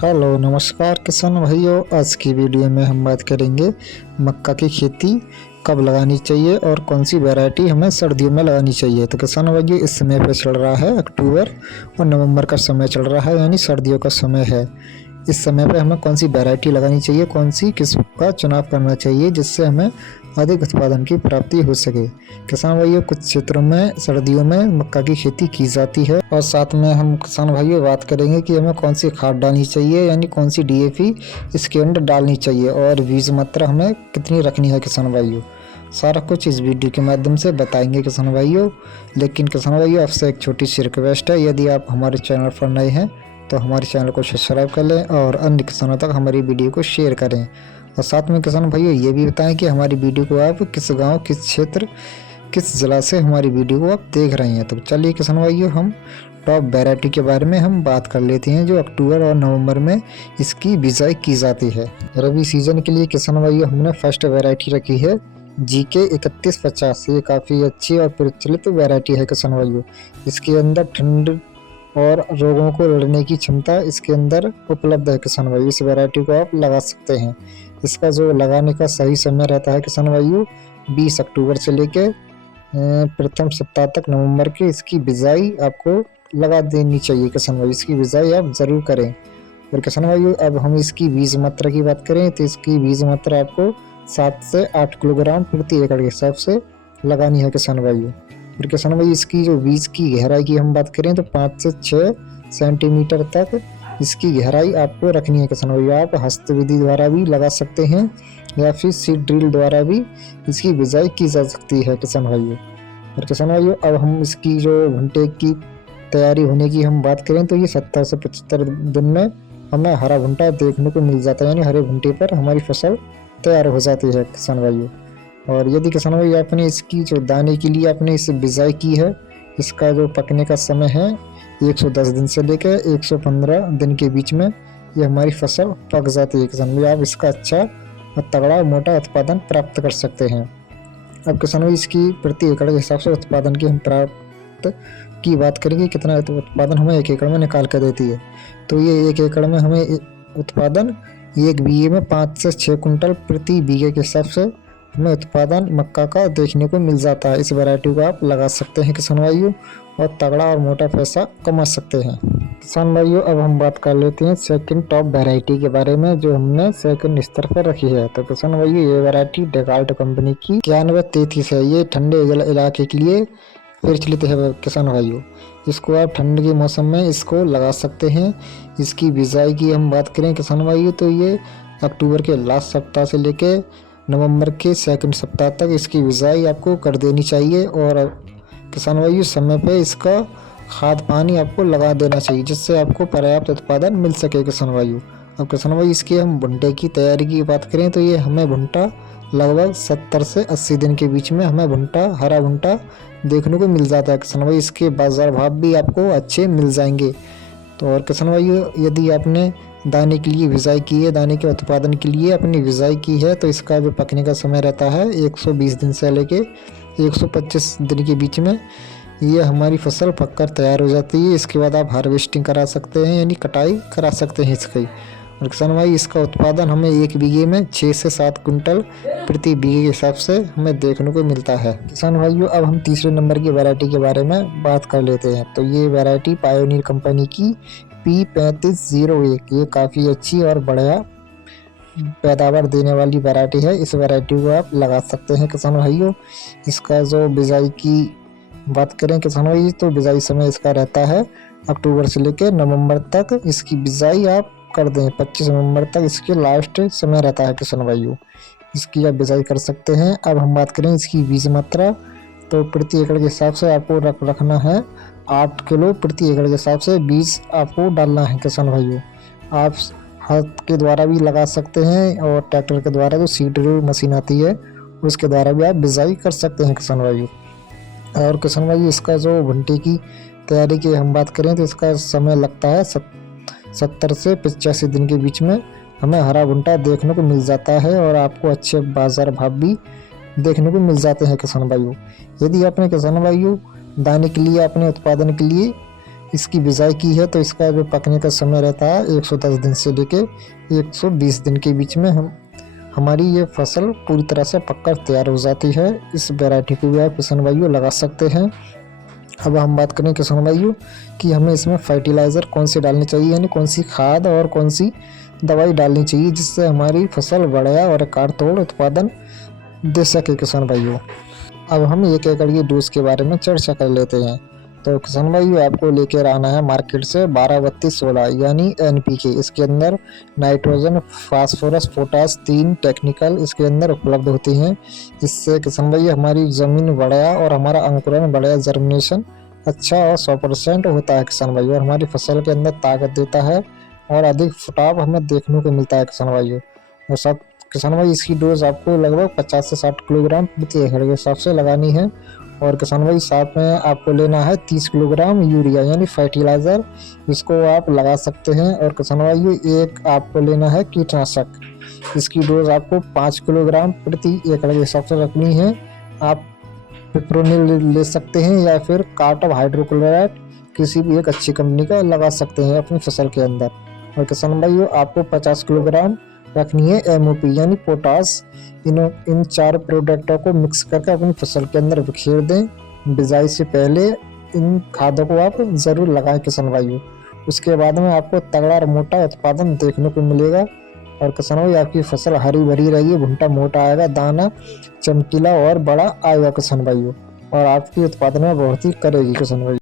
Hello नमस्कार किसान भाइयों। आज की वीडियो में हम बात करेंगे मक्का की खेती कब लगानी चाहिए और कौन सी वैरायटी हमें सर्दियों में लगानी चाहिए। तो किसान भाइयों, इस समय पे चल रहा है अक्टूबर और नवंबर का समय चल रहा है, यानी सर्दियों का समय है। इस समय पे हमें कौन सी वैरायटी लगानी चाहिए, कौन सी किस्म का चुनाव करना चाहिए जिससे हमें अधिक उत्पादन की प्राप्ति हो सके। किसान भाइयों, कुछ क्षेत्रों में सर्दियों में मक्का की खेती की जाती है और साथ में हम किसान भाइयों बात करेंगे कि हमें कौन सी खाद डालनी चाहिए, यानी कौन सी डीएपी इसके अंदर डालनी चाहिए और बीज मात्रा हमें कितनी रखनी है। किसान भाइयों, सारा कुछ इस वीडियो के माध्यम से बताएंगे किसान भाइयों। लेकिन किसान भाइयों, आपसे एक छोटी सी रिक्वेस्ट है, यदि आप हमारे चैनल पर नए हैं तो हमारे चैनल को सब्सक्राइब कर लें और अन्य किसानों तक हमारी वीडियो को शेयर करें। और साथ में किसान भाइयों ये भी बताएं कि हमारी वीडियो को आप किस गांव, किस क्षेत्र, किस जिला से हमारी वीडियो को आप देख रहे हैं। तो चलिए किसान भाइयों, हम टॉप वैरायटी के बारे में हम बात कर लेते हैं जो अक्टूबर और नवंबर में इसकी बिजाई की जाती है। रबी सीजन के लिए किसान भाइयों हमने फर्स्ट वैरायटी रखी है GK 3150। ये काफ़ी अच्छी और प्रचलित वैरायटी है किसान भाइयों। इसके अंदर ठंड और रोगों को लड़ने की क्षमता इसके अंदर उपलब्ध है किसान भाई। इस वैरायटी को आप लगा सकते हैं। इसका जो लगाने का सही समय रहता है किसान भाइयों, 20 अक्टूबर से लेके प्रथम सप्ताह तक नवंबर की इसकी बिजाई आपको लगा देनी चाहिए किसान भाई। इसकी बिजाई आप जरूर करें। और किसान भाइयों, अब हम इसकी बीज मात्रा की बात करें तो इसकी बीज मात्रा आपको 7 से 8 किलोग्राम प्रति एकड़ के हिसाब से लगानी है किसान भाइयों। और किसान भाई, इसकी जो बीज की गहराई की हम बात करें तो 5 से 6 सेंटीमीटर तक इसकी गहराई आपको रखनी है किसान भाई। आप हस्त विधि द्वारा भी लगा सकते हैं या फिर सीड ड्रिल द्वारा भी इसकी बिजाई की जा सकती है किसान भाइयों। और किसान भाइयों, अब हम इसकी जो भुट्टे की तैयारी होने की हम बात करें तो ये 70 से 75 दिन में हमें हरा भुट्टा देखने को मिल जाता है, यानी हरे भुट्टे पर हमारी फसल तैयार हो जाती है किसान भाइयों। और यदि किसान भाई आपने इसकी जो दाने के लिए आपने इसे बिजाई की है, इसका जो पकने का समय है 110 दिन से लेकर 115 दिन के बीच में ये हमारी फसल पक जाती है किसान भाई। आप इसका अच्छा और तगड़ा मोटा उत्पादन प्राप्त कर सकते हैं। अब किसान भाई, इसकी प्रति एकड़ के हिसाब से उत्पादन की हम प्राप्त की बात करेंगे, कितना उत्पादन हमें 1 एकड़ में निकाल कर देती है। तो ये 1 एकड़ में हमें उत्पादन 1 बीघे में 5 से 6 कुंटल प्रति बीघे के हिसाब से हमें उत्पादन मक्का का देखने को मिल जाता है। इस वैरायटी को आप लगा सकते हैं किसान भाइयों और तगड़ा और मोटा पैसा कमा सकते हैं। किसान भाइयों, अब हम बात कर लेते हैं सेकंड टॉप वैरायटी के बारे में जो हमने सेकंड स्तर पर रखी है। तो किसान भाइयों, ये वैरायटी डेकाल्ट कंपनी की 9133 है। ये ठंडे इलाके के लिए प्रचलित है किसान भाइयों। इसको आप ठंड के मौसम में इसको लगा सकते हैं। इसकी बिजाई की हम बात करें किसान भाइयों तो ये अक्टूबर के लास्ट सप्ताह से लेके नवंबर के सेकंड सप्ताह तक इसकी बिजाई आपको कर देनी चाहिए। और किसान भाइयों, समय पे इसका खाद पानी आपको लगा देना चाहिए जिससे आपको पर्याप्त उत्पादन मिल सके किसान भाइयों। अब किसान भाई, इसकी हम भुट्टे की तैयारी की बात करें तो ये हमें भुट्टा लगभग 70 से 80 दिन के बीच में हमें भुट्टा, हरा भुट्टा देखने को मिल जाता है किसान भाई। इसके बाजार भाव भी आपको अच्छे मिल जाएंगे। तो और किसान भाइयों, यदि आपने दाने के लिए बिजाई की है, दाने के उत्पादन के लिए अपनी बिजाई की है, तो इसका जो पकने का समय रहता है 120 दिन से लेके 125 दिन के बीच में ये हमारी फसल पककर तैयार हो जाती है। इसके बाद आप हार्वेस्टिंग करा सकते हैं, यानी कटाई करा सकते हैं इसकी। और किसान भाई, इसका उत्पादन हमें 1 बीघे में 6 से 7 कुंटल प्रति बीघे के हिसाब से हमें देखने को मिलता है। किसान भाइयों, अब हम तीसरे नंबर की वैरायटी के बारे में बात कर लेते हैं। तो ये वैरायटी पायोनियर कंपनी की P3501, ये काफ़ी अच्छी और बढ़िया पैदावार देने वाली वैरायटी है। इस वैरायटी को आप लगा सकते हैं किसान भाइयों। इसका जो बिजाई की बात करें किसान भाई तो बिजाई समय इसका रहता है अक्टूबर से लेकर नवंबर तक इसकी बिजाई आप कर दें। 25 नवंबर तक इसके लास्ट समय रहता है किसान भाइयों। इसकी आप बिजाई कर सकते हैं। अब हम बात करें इसकी बीज मात्रा तो प्रति एकड़ के हिसाब से आपको रखना है 8 किलो प्रति एकड़ के हिसाब से बीज आपको डालना है किसान भाइयों। आप हाथ के द्वारा भी लगा सकते हैं और ट्रैक्टर के द्वारा जो सीड ड्रिल मशीन आती है उसके द्वारा भी आप बिजाई कर सकते हैं किसान भाइयों। और किसान भाई, इसका जो भुट्टे की तैयारी की हम बात करें तो इसका समय लगता है 70 से 85 दिन के बीच में हमें हरा भुट्टा देखने को मिल जाता है और आपको अच्छे बाजार भाव भी देखने को मिल जाते हैं किसान भाइयों। यदि आपने किसान भाइयों दाने के लिए अपने उत्पादन के लिए इसकी बिजाई की है तो इसका जो पकने का समय रहता है 110 दिन से लेके 120 दिन के बीच में हमारी ये फसल पूरी तरह से पककर तैयार हो जाती है। इस वैरायटी को भी आप किसान भाइयों लगा सकते हैं। अब हम बात करें किसान भाइयों कि हमें इसमें फर्टिलाइज़र कौन से डालने चाहिए, यानी कौन सी खाद और कौन सी दवाई डालनी चाहिए जिससे हमारी फसल बढ़िया और रिकॉर्ड तोड़ उत्पादन दे सके किसान भाइयों। अब हम 1 एकड़ की डोज के बारे में चर्चा कर लेते हैं। तो किसान भाइयों आपको लेकर आना है मार्केट से 12-32-16 यानी NPK। इसके अंदर नाइट्रोजन, फास्फोरस, पोटास 3 टेक्निकल इसके अंदर उपलब्ध होती हैं। इससे किसान भाइयों हमारी ज़मीन बढ़िया और हमारा अंकुरण बढ़िया, जर्मिनेशन अच्छा और 100% होता है किसान भाइयों, और हमारी फसल के अंदर ताकत देता है और अधिक फुटाव हमें देखने को मिलता है किसान भाइयों। और सब किसान भाई इसकी डोज आपको लगभग 50 से 60 किलोग्राम प्रति एकड़ के हिसाब से लगानी है। और किसान भाई साथ में आपको लेना है 30 किलोग्राम यूरिया यानी फर्टिलाइज़र, इसको आप लगा सकते हैं। और किसान भाई एक आपको लेना है कीटनाशक, इसकी डोज आपको 5 किलोग्राम प्रति एकड़ के हिसाब से रखनी है। आप पिप्रोनिल ले सकते हैं या फिर कार्टप हाइड्रोक्लोराइड किसी भी एक अच्छी कंपनी का लगा सकते हैं अपनी फसल के अंदर। और किसान भाइयों आपको 50 किलोग्राम रखनी है MOP यानी पोटास। इन 4 प्रोडक्टों को मिक्स करके अपनी फसल के अंदर बिखेर दें। बिजाई से पहले इन खादों को आप ज़रूर लगाएं किसान भाइयों। उसके बाद में आपको तगड़ा और मोटा उत्पादन देखने को मिलेगा। और किसान भाई आपकी फसल हरी भरी रहेगी, भुट्टा मोटा आएगा, दाना चमकीला और बड़ा आएगा किसान भाइयों, और आपकी उत्पादन में बढ़ोतरी करेगी किसान भाई।